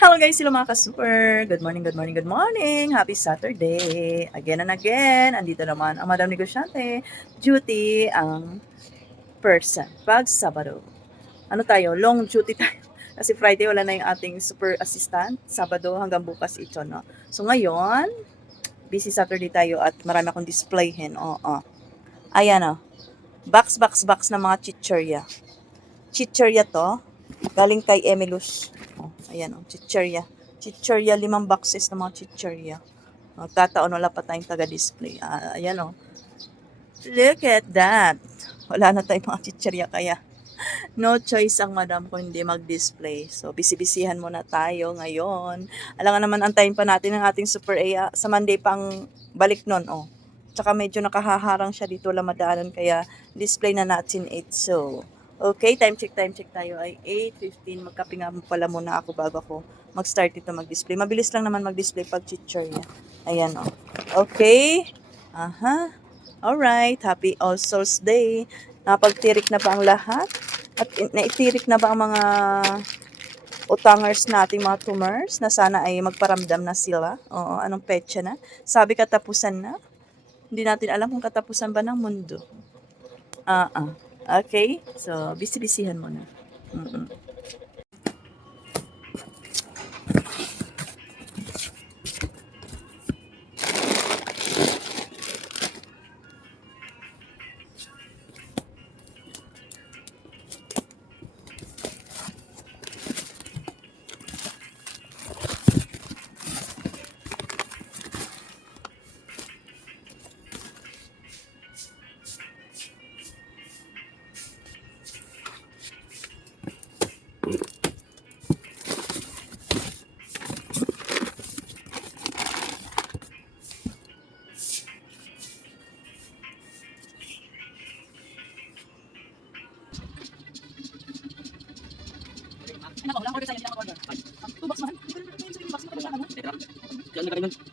Hello guys, sila mga ka-super. Good morning, good morning, good morning. Happy Saturday. Again and again, andito naman ang Madam Negosyante. Duty ang person. Pag Sabado. Ano tayo? Long duty tayo. Kasi Friday wala na yung ating super assistant. Sabado hanggang bukas ito, no? So ngayon, busy Saturday tayo at marami akong displayhin. Oo. Ayan, oh. Box ng mga chichirya. Chichirya to. Galing kay Emilus. Oh, ayan oh, chichirya. Chichirya, 5 boxes ng mga chichirya. Magkataon wala pa tayong taga-display. Ayan oh. Look at that. Wala na tayong mga chichirya kaya no choice ang madam ko hindi mag-display. So, bisibisihan muna tayo ngayon. Alam nga naman, antayin pa natin ang ating Super A. Sa Monday pang balik nun, oh. Tsaka medyo nakahaharang siya dito lamadaanan, kaya display na natin it. So, okay, time check tayo ay 8:15. Magkape nga pala muna ako bago ako mag-start ito mag-display. Mabilis lang naman mag-display pag chichar niya. Ayan, oh. Okay. Aha. Alright. Happy All Souls Day. Napagtirik na ba ang lahat? At naitirik na ba ang mga utangers nating mga tumors na sana ay magparamdam na sila? Oo, anong petsa na? Sabi katapusan na? Hindi natin alam kung katapusan ba ng mundo. Okay? So, bisibisihan mo na. Ano, wala order tayo, hindi ako order. 2 box man. Ikaw yung box na box na. Kaya nagkaroon.